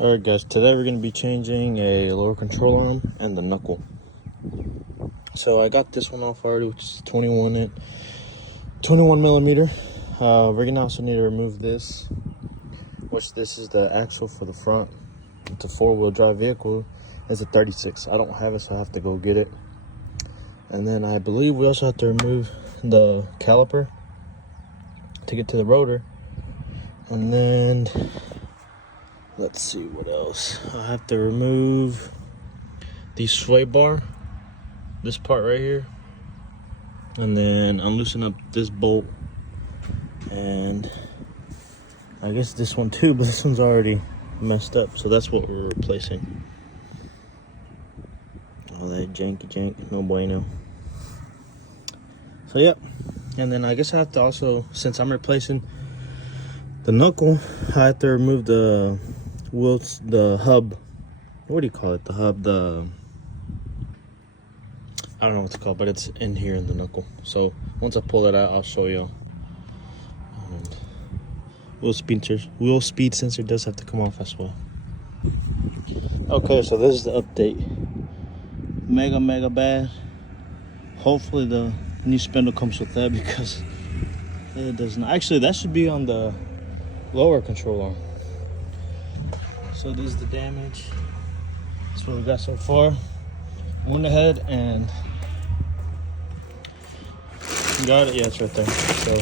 Alright guys, today we're going to be changing a lower control arm and the knuckle. So I got this one off already, which is 21 millimeter. We're going to also need to remove this, which this is the axle for the front. It's a 4-wheel drive vehicle. It's a 36. I don't have it, so I have to go get it. And then I believe we also have to remove the caliper to get to the rotor. And then let's see what else. I have to remove the sway bar, this part right here, and then unloosen up this bolt, and I guess this one too, but this one's already messed up, so that's what we're replacing. All that jank, no bueno. So yep, and then I guess I have to also, since I'm replacing the knuckle, I have to remove the hub. What do you call it? The hub, I don't know what it's called, but it's in here in the knuckle. So once I pull it out, I'll show you. And wheel speed sensor does have to come off as well. Okay, so this is the update. Mega bad. Hopefully the new spindle comes with that, because it does not. Actually, that should be on the lower control arm. So this is the damage. That's what we got so far. I went ahead and got it. Yeah, it's right there. So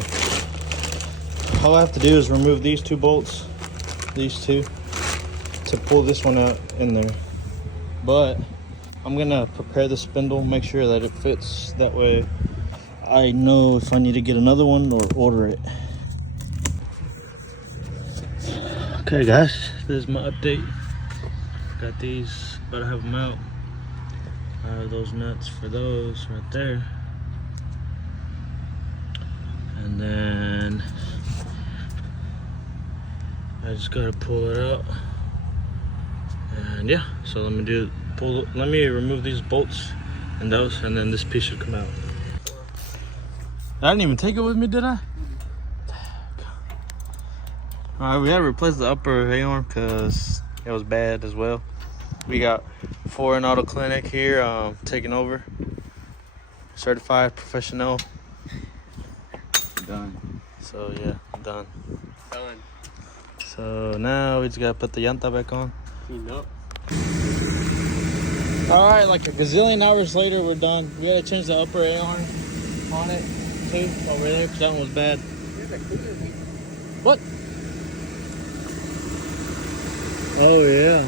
all I have to do is remove these two bolts, these two, to pull this one out in there. But I'm gonna prepare the spindle, make sure that it fits. That way I know if I need to get another one or order it. Okay guys, this is my update. Got these, about to have them out. I have those nuts for those right there. And then I just gotta pull it out. And yeah, so let me remove these bolts and those, and then this piece should come out. I didn't even take it with me, did I? Alright, we had to replace the upper A-arm because it was bad as well. We got Foreign Auto Clinic here taking over. Certified professional. Done. So yeah, done. Done. So now we just gotta put the llanta back on. Cleaned up. Alright, like a gazillion hours later, we're done. We gotta change the upper A-arm on it too, over there, because that one was bad. What? Oh yeah.